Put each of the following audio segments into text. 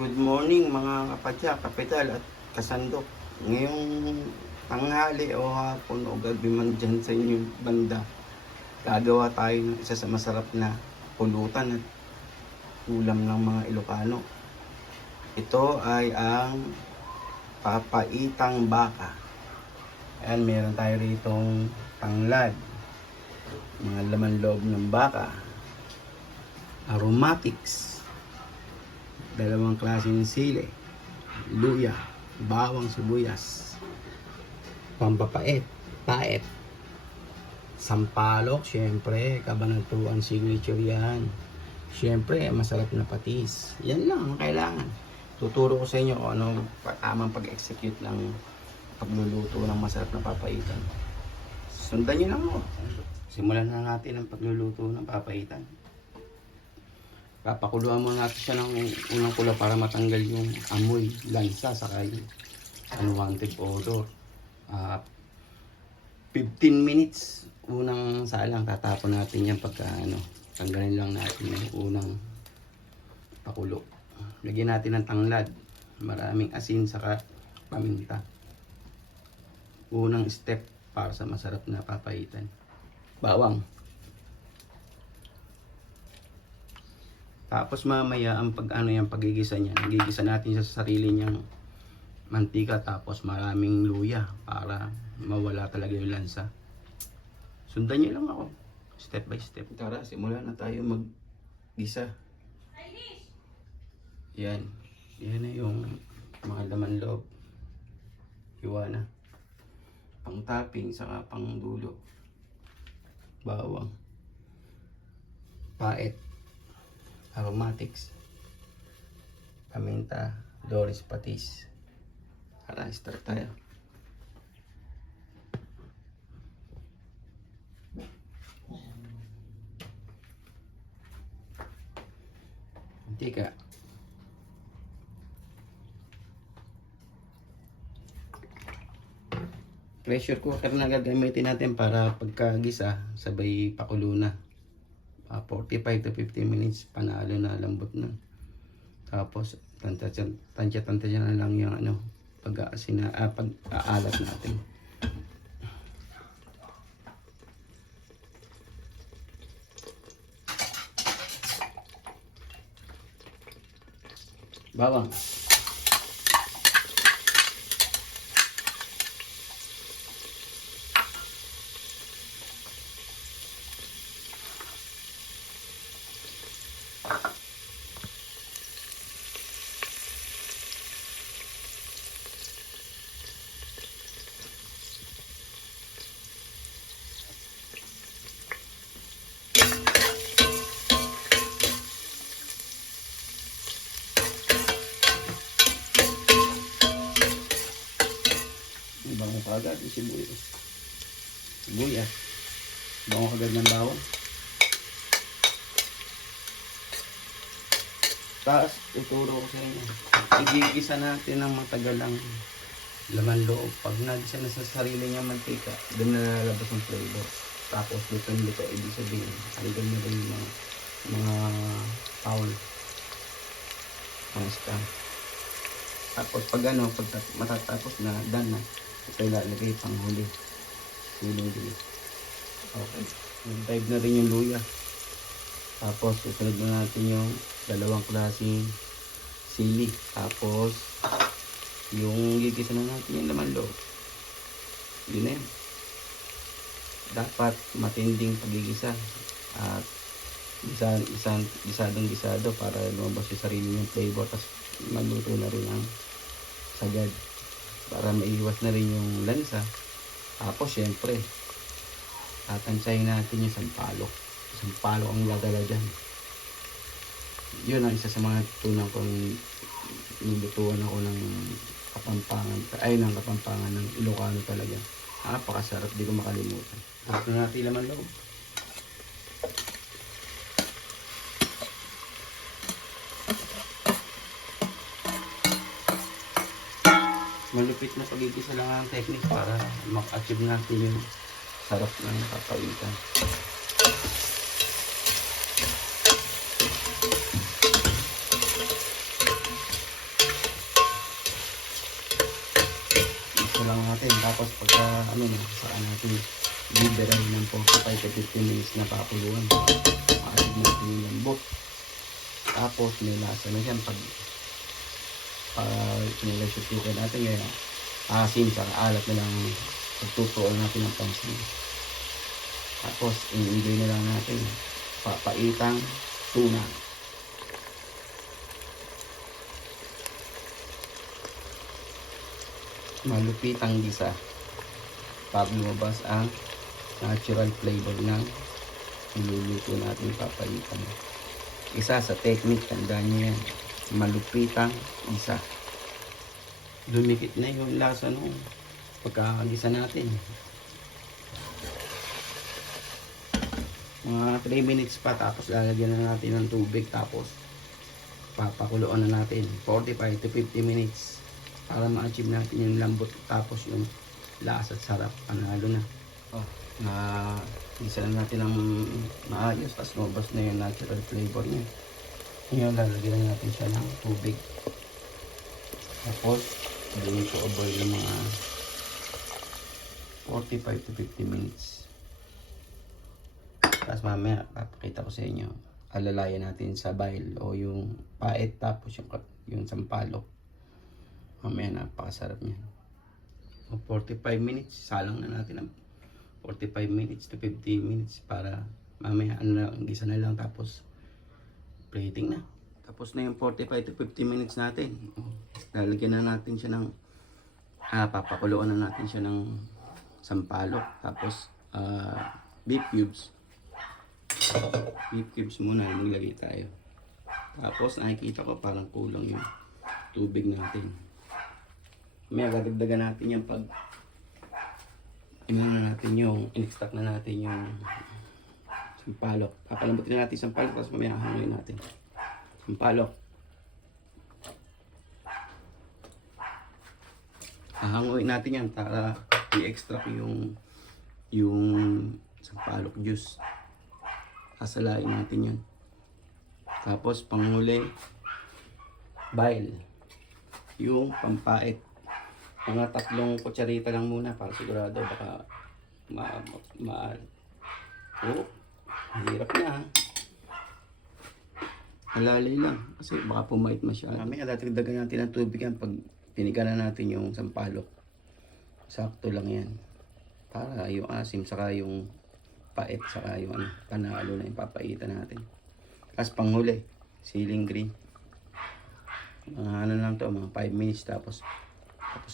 Good morning mga kapadya, kapital at kasandok. Ngayong tanghali o hapon o gabi man dyan sa inyong banda, gagawa tayo ng isa sa masarap na pulutan at ulam ng mga Ilocano. Ito ay ang papaitang baka. Ayan, meron tayo ritong tanglad, mga laman loob ng baka, aromatics, dalawang klaseng sili, luya, bawang sibuyas, pampapait, paet, sampalok, syempre, kabanatuan signature yan. Syempre, masarap na patis. Yan lang ang kailangan. Tuturo ko sa inyo kung ano tamang pag-execute ng pagluluto ng masarap na papaitan. Sundan nyo lang ako. Simulan na natin ang pagluluto ng papaitan. Papakuluan muna natin siya ng unang kula para matanggal yung amoy, lansa, saka yung unwanted odor. 15 minutes unang salang, tatapon natin yan pagka tanggalin lang natin yung unang pakulo. Lagyan natin ng tanglad, maraming asin saka paminta. Unang step para sa masarap na papaitan. Bawang. Tapos mamaya ang pagigisa niya, gigisa natin sa sarili niyang mantika, tapos maraming luya para mawala talaga yung lansa. Sundan niyo lang ako, step by step. Tara, simulan na tayo mag-gisa. Yan. Yan na yung mga laman loob. Hiwa na. Pang topping, saka pang dulo. Bawang. Paet. Aromatics. Paminta. Doris patis. Tara, start tayo. Mantika. Pressure cooker na gagamitin natin para pagkagisa sabay pakulo na. 45 to 50 minutes, panalo na, lambot na. Tapos tansya na lang yung pag-aalat natin. Bawang. Bango kagad yung sibuyas. Sibuyas. Bango kagad ng bawang. Tapos ituro ko sa inyo. Igigisa natin ng matagalang laman loob. Pag nagisa na sa sarili niya mantika, doon na lalabas ang flavor. Tapos luto, ibig sabihin, aligan mo rin yung mga foul. Tapos pag matatapos na, done na, ito ilalagay pang huli. Huli. Okay. Nag-dive na rin yung luya. Tapos susunod na natin yung dalawang klaseng sili. Tapos yung gigisa na natin yung laman loob. Yun na yun. Dapat matinding pagigisa at gisadong para lumabas yung sarili yung flavor. Tapos magluto na rin ang sagad para maiwas na rin yung lansa. Tapos syempre tatansyahin natin yung sampalok ang ladala dyan. Yun ang isa sa mga tunang kong nilutuan ako ng Kapampangan ng Ilocano talaga. Napakasarap, di ko makalimutan. Tapos na natin laman loob. Malupit na pagigisa lang ang technique para mak-achieve natin yung sarap ng papaitan. Tapos pagka ano na, saan natin liberal ng 45 to 50 minutes na pakuluan. Maasin natin yung lambot. Tapos may lasa na yan pag nilasyutukan natin kaya asin sa alat na lang pagtutuan natin ng pansin. Tapos i-enjoy na lang natin papaitang tuna. Malupitang gisa para lumabas ang natural flavor ng niluluto natin papaitan. Isa sa technique, tandaan nyo yan, malupitang gisa. Lumikit na yung lasa nung pagkakagisa natin. Mga 3 minutes pa, tapos lalagyan na natin ng tubig, tapos papakuluan na natin 45 to 50 minutes para ma-achieve natin yung lambot, tapos yung lasa at sarap. Panalo na. Na gisa na natin ng maayos, tapos lumabas na yung natural flavor niya. Ngayon lalagyan na natin siya ng tubig, tapos gawin ko boil ng mga 45 to 50 minutes. Tapos mamaya papakita ko sa inyo, alalayan natin sa bile o yung pait, tapos yung sampalok. Mamaya napakasarap niya. 45 minutes, salang na natin ang 45 minutes to 50 minutes para mamaya gisa na lang, tapos plating na. Tapos na yung 45 to 50 minutes natin. Lalagyan na natin siya ng papakuluan na natin siya ng sampalok, tapos beef cubes. Beef cubes muna maglagay tayo. Tapos nakikita ko parang kulang yung tubig natin. May dadagdagan natin yung pag in-extract na natin yung sampalok. Papalambutin na natin yung sampalok, tapos mamaya hanguin natin sampalok. Hahanguin natin yan para i-extract yung sampalok juice. Asalain natin yan. Tapos panghuli, bile, yung pampait. Mga 3 kutsarita lang muna para sigurado, baka hirap na. Halalay lang kasi baka pumait masyado. Kami dadagdagan natin ng tubig yan pag piniga na natin yung sampalok. Sakto lang yan para yung asim saka yung pait saka yung panalo na yung papaitan natin. Tapos panghuli, ceiling green. Ano lang to, mga 5 minutes, tapos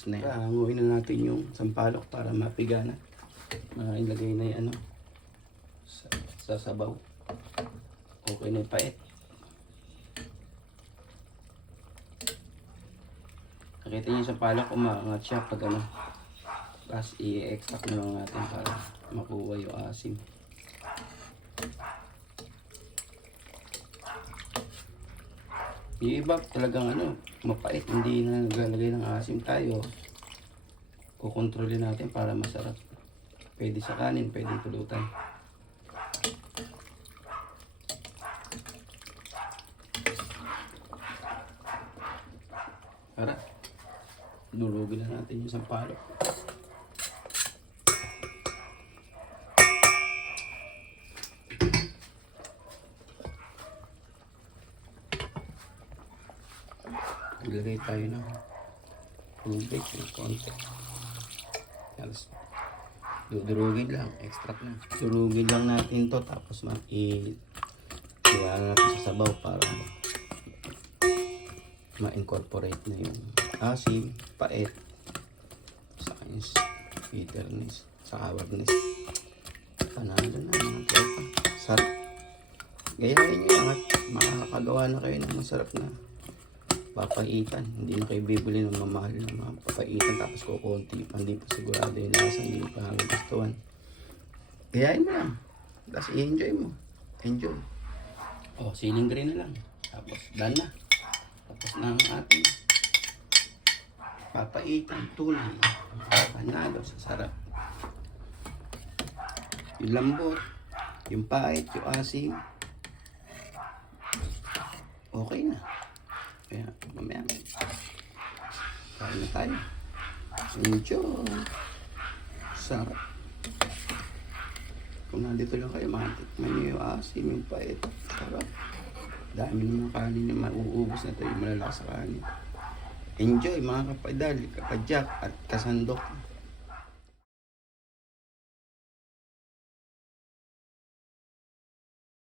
na yan. Hanguin na natin yung sampalok para mapiga na. Ilagay na yung sa sabaw. Okay na yung pait. Nakita niyo yung sampalok, umaangat siya pag tapos i-extract na lang natin para makuha yung asim. Yung iba talagang mapait, hindi na naglalagay ng asim. Tayo kukontrolin natin para masarap. Pwede sa kanin, pwede pulutan. Para durugin na natin yung sampalok. Ilagay tayo ng tubig ng konti. Tapos durugin lang, extract na. Durugin lang natin to, tapos i-kaya natin sa sabaw para ma-incorporate na yung asim, pait, saka yung bitterness, sourness. Panalo na mga tropa. Sarap. Gayahin nyo lang at makakagawa na kayo ng masarap na papaitan. Hindi na kayo bibili ng mamahal na mga papaitan tapos kukunti pa, hindi pa sigurado yung lasa, hindi pa gustuhan. Gayahin mo lang, tapos i-enjoy mo. Enjoy. Ceiling green na lang, tapos done na. Tapos na ang ating papaitan, tunay, panalo sa sarap. Yung lambot, yung pait, yung asim, okay na. Kaya mamaya kain na tayo. Enjoy. Sarap. Kung nandito lang kayo, matikman nyo yung asim, yung pait. Sarap. Dami ng mga kanin na mauubos na ito, yung malalakas sa kanin. Enjoy mga kapadal, kapadyak at kasandok.